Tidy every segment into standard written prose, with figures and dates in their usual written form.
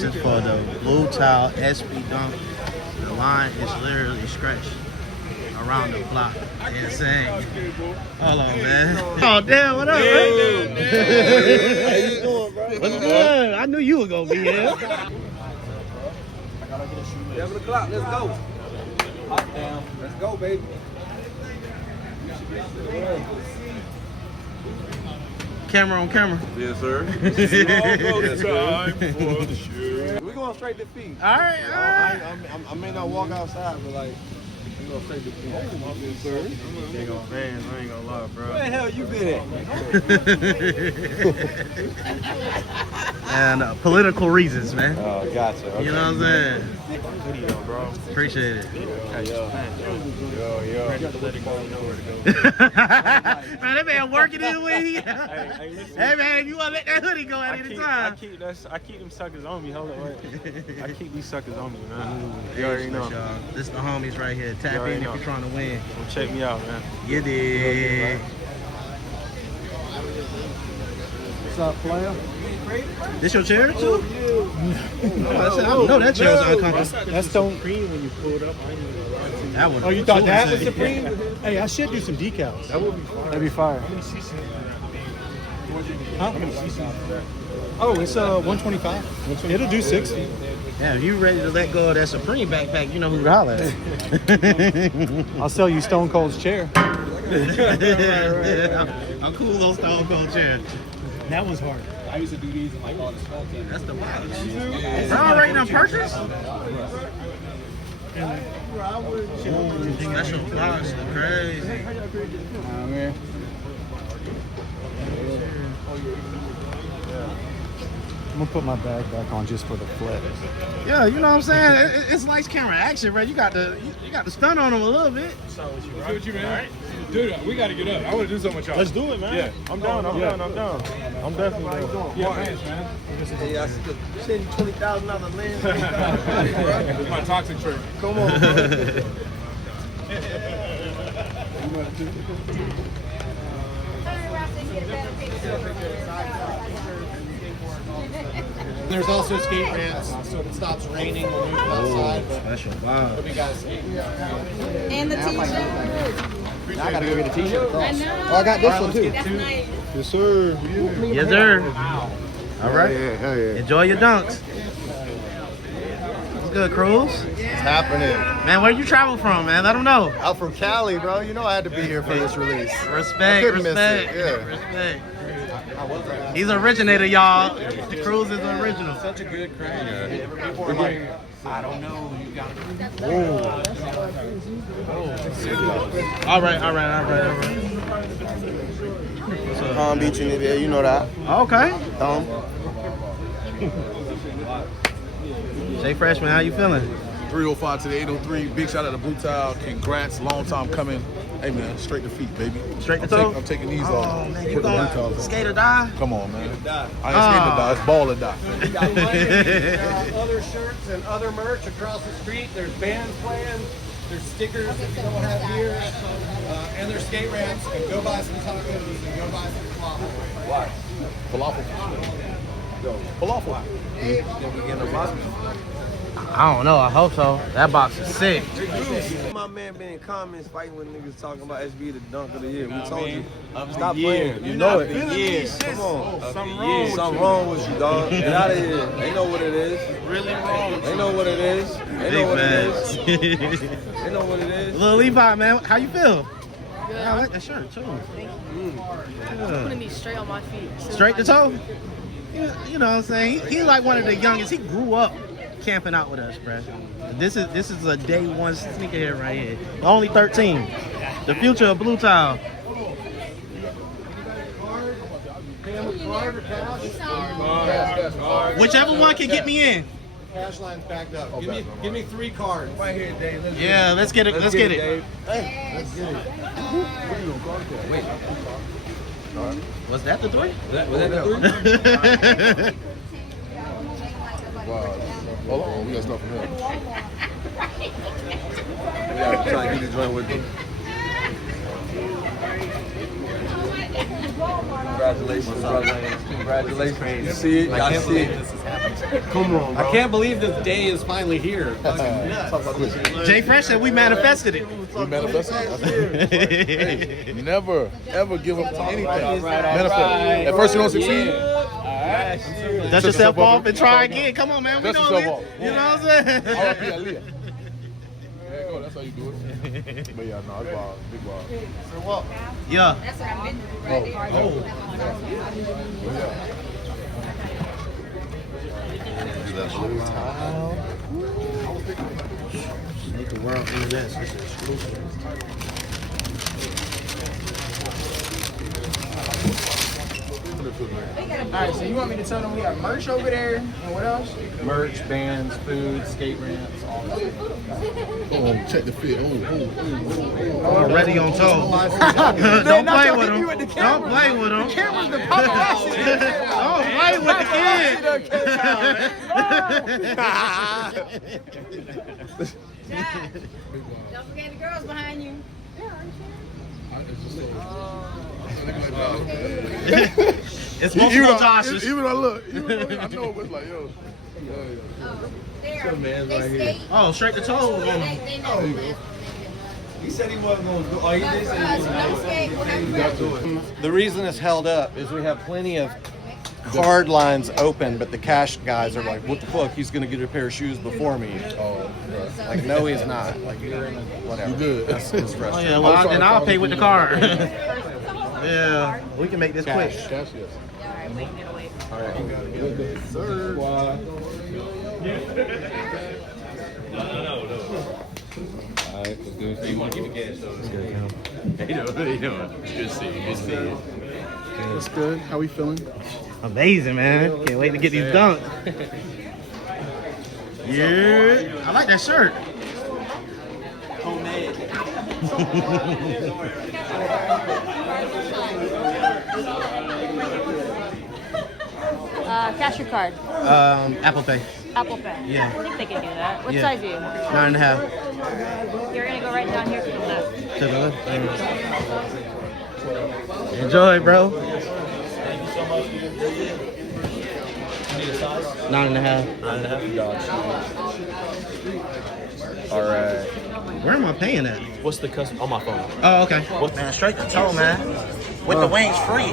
This is for the Bluetile SB Dunk. The line is literally stretched around the block. Insane. Hold on, man. Oh, damn, what up, man? How you doing, bro? What's good? I knew you were going to be here. 7 o'clock, let's go. Lockdown. Let's go, baby. Camera on camera. Yes, sir. It's time for the show. We're going straight to feet. All right, all right. I may not walk outside, but like, we're going straight to feet. Yes, sir. They gon' fans, I ain't gonna lie, bro. Where the hell you been at? And political reasons, man. Oh, gotcha. Okay. You know what I'm saying? Video, bro. Appreciate it. Yo. Ready to let it go, you know where to go. Man, that man working in the way. Hey, listen. Hey, man, if you want to let that hoodie go at any time. I keep them suckers on me. Hold on, wait. I keep these suckers on me, man. You already know. This the homies right here. Tap in if you're trying to win. Well, check me out, man. You did. What's up, player? This your chair too? No, I know that chair was uncomfortable. That's don't. Supreme when you pulled up. I ain't even gonna lie to you. That one. Oh, you thought that was Supreme? Hey, I should do some decals. That would be fire. That'd be fire. How many CCs is that? Huh? How many CCs is that? Oh, it's 125. It'll do 60. Yeah, if you ready to let go of that Supreme backpack, you know who to holler at. I'll sell you Stone Cold's chair. I'm cool on Stone Cold chair. That was hard. I used to do these in like all the small teams. That's the box. We're already done purchase? Special box, crazy. Man. I'm gonna put my bag back on just for the flip. Yeah, you know what I'm saying? It's lights, camera, action, right? You got the stun on them a little bit. So what you, See what you mean? Dude, we gotta get up. I wanna do something with y'all. Let's do it, man. Yeah. I'm down. I'm down. I'm definitely down. Yeah, man. Hey, I send $20,000 land. It's my toxic trick. Come on, There's also skate ramps, so if it stops raining, we'll move it outside. But Special box. we got a skate ramp. And the t-shirt. Now I gotta go get a t-shirt. I know. Oh, I got this one too. That's nice. Yes, sir. Yes, sir. All right. Hell yeah. Enjoy your dunks. What's good, Cruz? It's happening. Man, where you travel from, man? Let them know. I'm from Cali, bro. You know I had to be here for this release. Respect, couldn't miss respect, it, yeah. respect. He's an originator, y'all. Cruz is the original. Such a good crowd. People are like, I don't know, you got All right. What's up? Palm Beach in there, you know that. Okay. Jay Freshman, how you feeling? 305 to the 803. Big shout out to Bluetile. Congrats. Long time coming. Hey, man, straight to feet, baby. Straight to toe? I'm taking these Oh, off. man, Put you the Bluetiles going on. skate or die? Come on, man. I ain't skating to die. It's ball or die. We got players, other shirts and other merch across the street. There's bands playing. There's stickers that we don't have here. And there's skate ramps. And go buy some tacos and go buy some falafel. Why? Falafel. Falafel. I don't know. I hope so. That box is sick. My man been in comments fighting with niggas talking about SB the dunk of the year. We told you. Stop playing. You know it. Come on. Something wrong with you, dog. Get out of here. They know what it is. Really wrong. They know what it is. They know what it is. They know what it is. Lil Levi, man, how you feel? Yeah, I like that shirt too. I'm putting these straight on my feet. Straight to toe? You know what I'm saying? He like one of the youngest. He grew up camping out with us, bruh. This is a day one sneakerhead right here. Only 13. The future of Bluetile. Whichever one can get me in. Cash line's backed up. Give me 3 cards. Right here, Dave. Yeah, let's get it. Let's get it. Dave. Hey, let's get it. Wait. Was that the 3? Was that the 3? Wow. Hold on. We got stuff from him. We gotta try and get the joint with them. Congratulations, brother. Congratulations. You see it? Y'all see it. Come on, bro. I can't believe this day is finally here. Jay Fresh said we manifested it. We manifested. Hey, never ever give up on anything. Manifest. At first you don't succeed. Dust yourself off and try again. Come on, man. We Dust know yourself it. off. You know what I'm saying? All right, yeah, Leah. There you go. That's how you do it. But yeah, no, it's wild. Big wild. Yeah. That's what I've been through right there. Sneaker World US. This is exclusive. Alright, so you want me to tell them we got merch over there and what else? Merch, bands, food, skate ramps, all that. Oh, check the fit. Already on toe. Don't play with him. Don't play with him. The camera's the paparazzi. Don't play with the kid. Dad, don't forget the girls behind you. It's multiple Joshes. Even I look, I know it was like, yo. There, they skate. Oh, straight to toe. They know. He said he wasn't going to do all he did. No skate, whatever. The reason it's held up is we have plenty of card lines open, but the cash guys are like, what the fuck? He's going to get a pair of shoes before me. Oh, right. Like, no, he's not. Like, you're in a, whatever. You good. That's Oh frustrating. yeah, well, then I'll pay with the card. Yeah, we can make this quick. Cash, yes. All right. Sir. You want to keep it cash though? You know, good to see you. Good to see you. That's good. How we feeling? Amazing, man. Can't wait to get these dunks. Yeah, I like that shirt. Cash or card? Apple Pay. Apple Pay. Yeah. I think they can do that. What Yeah. size are you? 9.5. You're gonna go right down here to the left. To the left. Enjoy, bro. 9.5. All right. Where am I paying at? What's the custom on my phone? Oh, okay. Man, straight to toe, man. With the wings free.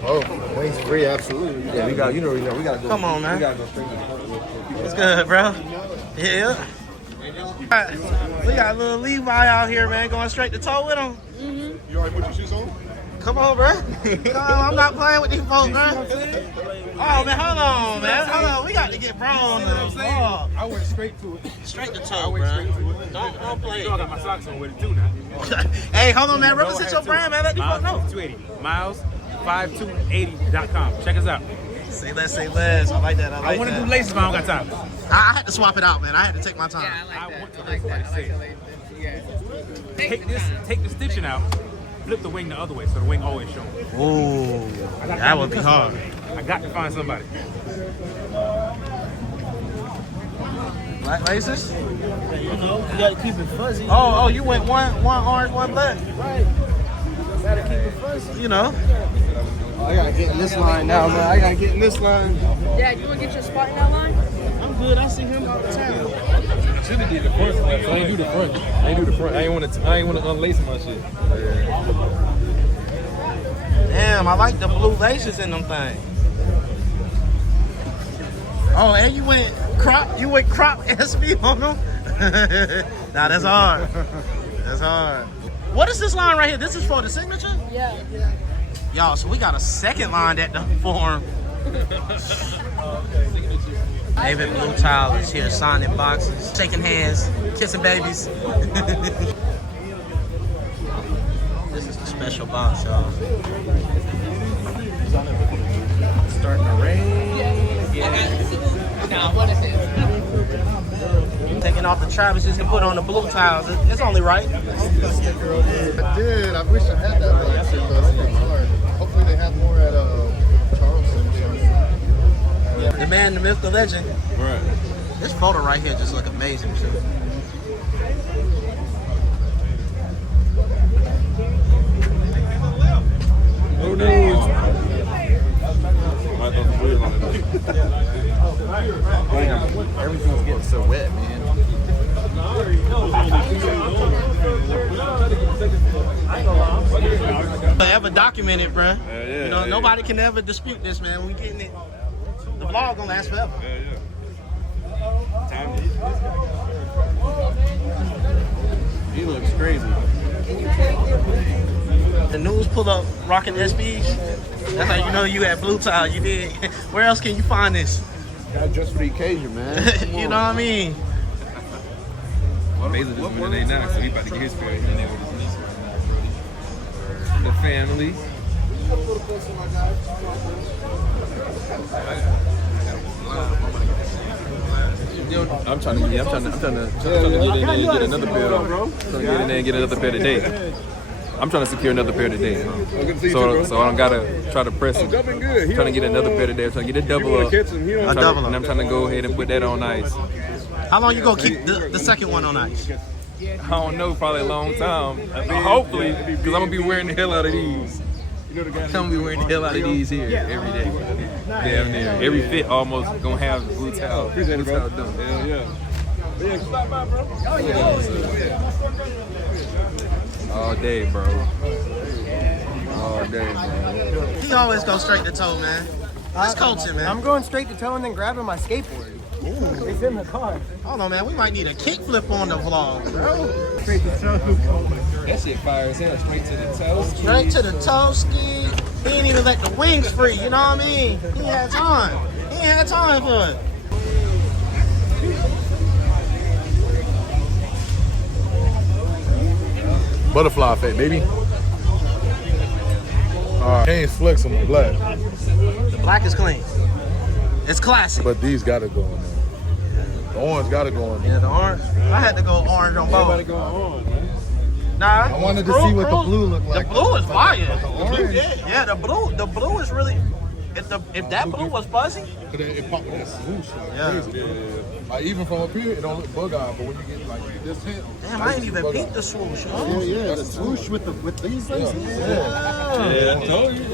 Oh, wings free, absolutely. Yeah, we got, we got to go. Come on, man. We got to go straight to What's good, bro? Yeah. We got a little Levi out here, man, going straight to toe with him. You already put your shoes on? Come on, bro. Come on, I'm not playing with these folks, bro. Oh, man, hold on, man. Hold on. We got to get bro on the ball. I went straight to it. Straight to toe, bro. Don't play. You know I got my socks on with it too now. Hey, hold on, man. Represent your brand, man. Let these folks know. 280. Miles5280.com. Check us out. Say less, say less. I like that. I I like want to that. do laces, but I don't got time. I had to swap it out, man. I had to take my time. I want to like that. Take the stitching out, flip the wing the other way so the wing always shows. Ooh, that would be hard. I got to find somebody. Black laces? You know, you gotta keep it fuzzy. Oh, you went one orange, one black. Right. Gotta keep it fuzzy. You know. I gotta get in this line now, man. I gotta get in this line. Yeah, you wanna get your spot in that line? I'm good. I see him all the time. I should have did the front. I ain't do the front. I ain't want to unlace my shit. Damn, I like the blue laces in them things. Oh, and you went crop SB on them? Nah, that's hard. That's hard. What is this line right here? This is for the signature? Yeah. Y'all, so we got a second line that done form. David Bluetile is here signing boxes, shaking hands, kissing babies. This is the special box, y'all. Starting to rain. Now, what is it? Taking off the Travises and put on the blue tiles. It's only right. I did. I wish I had that black shit, but it's hard. Hopefully they have more at Charleston. The man, the myth, the legend. Right. This photo right here just look amazing too. No news. Everything's getting so wet, man. Ever documented, bruh. Yeah, You know, yeah. nobody can ever dispute this, man. We getting it. The vlog gonna last forever. He looks crazy. The news pulled up rocking SBs. That's how you know you at Bluetile. You did. Where else can you find this? Got just for the occasion, man. You know what I mean? Basil just went today now, so he about to get his pair. And then with his niece right now, the family. I'm trying to get in there and get another pair. Trying to get in there and get another pair today. I'm trying to secure another pair today. So I don't gotta try to press him. Trying to get another pair today. I'm trying to get a double up. A double And I'm up. trying to go ahead and put that on ice. How long you gonna keep the second one on ice? I don't know, probably a long time. Hopefully, because I'm gonna be wearing the hell out of these. I'm gonna be wearing the hell out of these here every day. Damn near. Every fit almost gonna have the Bluetile Dunk. Hell yeah. All day, bro. All day, bro. He always goes straight to toe, man. That's coaching, man. I'm going straight to toe and then grabbing my skateboard. It's in the car. Hold on, man. We might need a kickflip on the vlog, bro. Straight to toe. That shit fires hell straight to the toes. Straight to the toe ski. He didn't even let the wings free, you know what I mean? He had time. He ain't had time for it. Butterfly effect, baby. Can't flex them black, The black is clean. It's classic. but these gotta go in there. The orange gotta go in there. Yeah, the orange. I had to go orange on both. Nah, I wanted to see what the blue looked like. The blue is fire. orange. Yeah, the blue is really. If that blue was fuzzy, It pop with that swoosh. Like, Yeah. crazy. Like, even from up here, it don't look bug eyed, but when you get like this hit, damn, I ain't even beat the swoosh. Huh? Yeah, the swoosh with these laces. Yeah, I told you.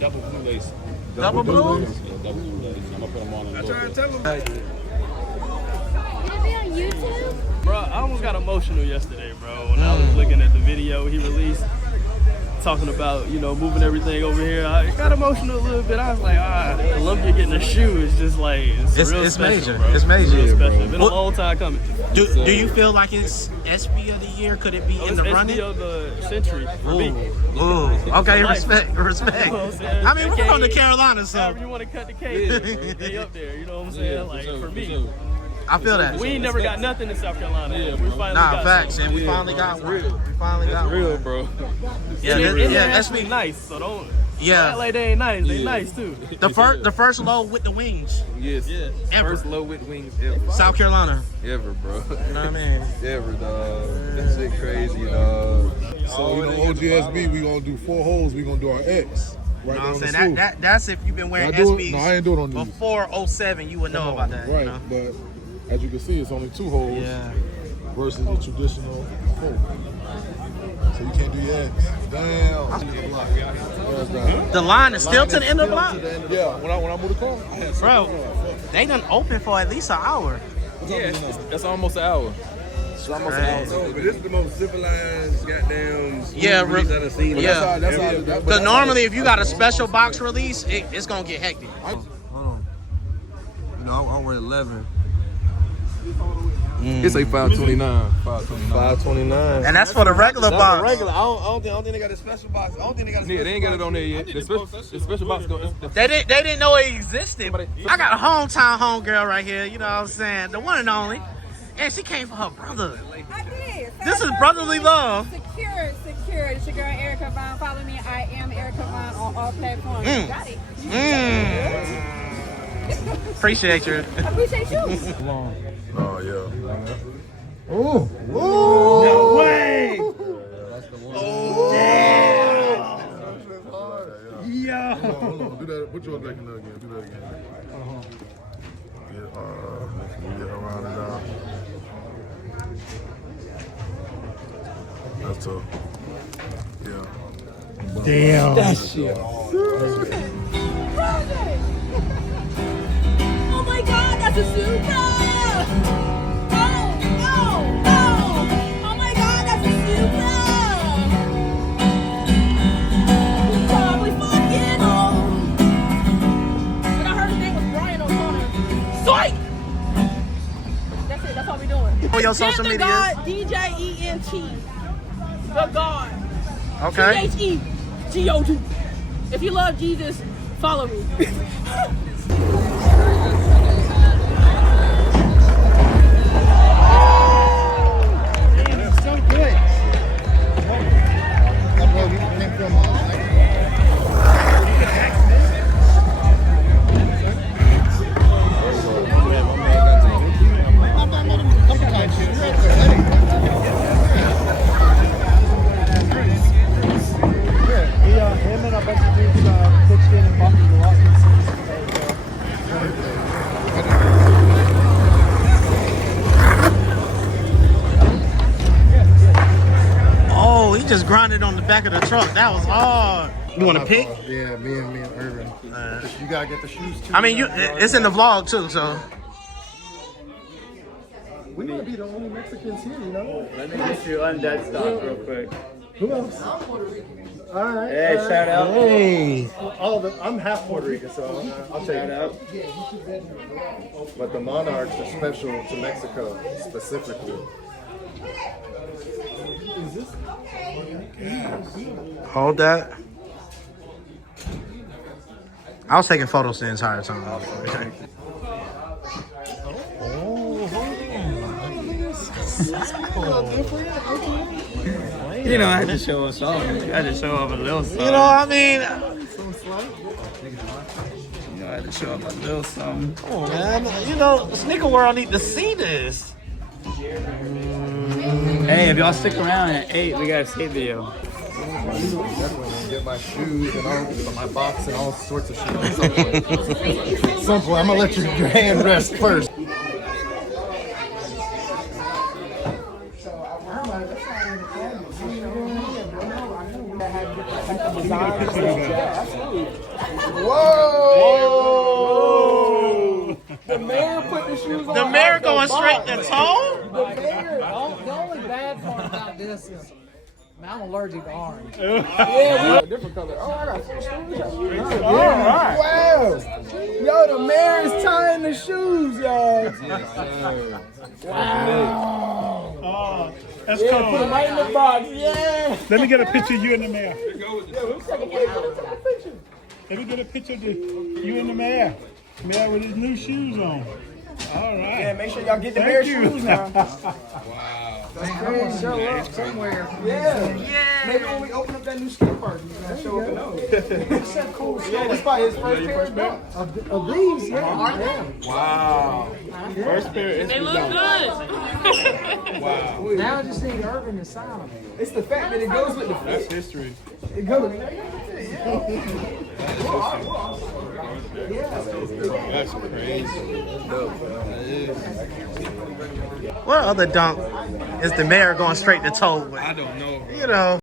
Double blue lace. Double blue. Double blue lace. I'm gonna put them on in a little bit. Can it be on YouTube? Bro, I almost got emotional yesterday, bro, when I was looking at the video he released, talking about, you know, moving everything over here. I got emotional a little bit. I was like, Columbia getting a shoe is just like, it's real It's special, major. bro. It's major. Real special. Been a What- long time coming. Do you feel like it's SB of the year? Could it be in It's the SB running? of the century for me. Ooh. Okay, Life. respect. You know what I'm saying? I mean, we're from the AKA, Carolinas, so however you want to cut the cake, bro. They up there, you know what I'm saying? Like, for me, I feel that. we ain't never got nothing in South Carolina. We finally Nah, got facts, something. and we finally got one. We finally got Real, one. bro. Yeah, And yeah, they're that's actually me. nice, so don't Yeah. act like they ain't nice. They nice too. The first low with the wings, Yes. Ever. First low with wings ever. South Carolina. Ever, bro. You know what I mean? Ever, dog. That shit crazy, dog. So, you know, OGSB, we gonna do 4 holes, we gonna do our X. Right You know there what on I'm the saying? sleeve. That's if you've been wearing I do it- SBs no, I ain't do it on these. before 07, you would know about that. Right, You know? but as you can see, it's only 2 holes Yeah. versus the traditional 4. So you can't do your X. Damn. That's bad. The line is still to the end of the block. Yeah, when I move the car, Bro, they done open for at least an hour. Yeah, that's almost an hour. But this is the most civilized goddamn Yeah, release I've seen. yeah. that's Because normally if you got a special box release, it's going to get hectic. Hold on. You know, I wear 11. It's a 529. 529. 529. And that's for the regular box. Regular. I don't think they got a special box. I don't think they got a special Yeah, they ain't got it on there yet. The special box go. They didn't know it existed. I got a hometown homegirl right here, you know what I'm saying? The one and only. And she came for her brother. I did. This is brotherly love. Secure. It's your girl Erica Vaughn. Follow me. I am Erica Vaughn on all platforms. Mm. Got it. Appreciate you. I appreciate you. oh yeah. Ooh. No way. Hold on, do that. Put yours back in there again. Do that again. Get around it out. That's tough. Yeah. Damn. Hold that's a Supra! Oh my God, that's a Supra! We probably fucking home. But I heard his name was Brian O'Connor. Psych! That's it, that's all we doing. Oh, your social Get the media. God, DJENT. The God. Okay. THEGOD. If you love Jesus, follow me. So good. Him and a bunch of dudes pitched in and bought me the lot. Oh, he just grinded on the back of the truck. That was hard. You want to pick? Yeah, me and Irvin. You gotta get the shoes too. I mean, it's in the vlog too, so. We might be the only Mexicans here, you know? Let me get you undead stock real quick. Who else? All right. Hey, shout out. Hey. I'm half Puerto Rican, so I'll take it. Out. But the monarchs are special to Mexico, specifically. Hold that. I was taking photos the entire time. You know, I had to show us off. I had to show off a little something. You know, I mean, You know, I had to show off a little something. come on, man. You know, sneaker world need to see this. Hey, if y'all stick around at 8, we got a skate video. Definitely gonna get my shoes and all, my box and all sorts of shit at some point. At some point, I'm gonna let your hand rest first. Whoa! The mayor put the shoes on. The mayor going straight to toe? The mayor, the only bad part about this is, man, I'm allergic to orange. Yeah, we different color. Oh, I got some shoes. All right. Wow. Yo, the mayor is tying the shoes, y'all. Wow. Oh, that's Yeah, cool. put them right in the box. Yeah. Let me get a picture of you and the mayor. Yeah, we'll take a picture. Let me get a picture of you and the mayor. Mayor with his new shoes on. All right. Yeah, make sure y'all get the Thank mayor you. shoes now. Wow. That's crazy. Show up somewhere. Yeah. Maybe when we open up that new skate park, he's gonna show up and know. It's so cool. Yeah, this probably his first pair of these. Yeah. Wow. First pair is They look good. Wow. Now I just need Irvin to sign them. It's the fact that it goes with the fit. That's history. It goes. That's crazy. What other dunk is the mayor going straight to toe with? I don't know. You know.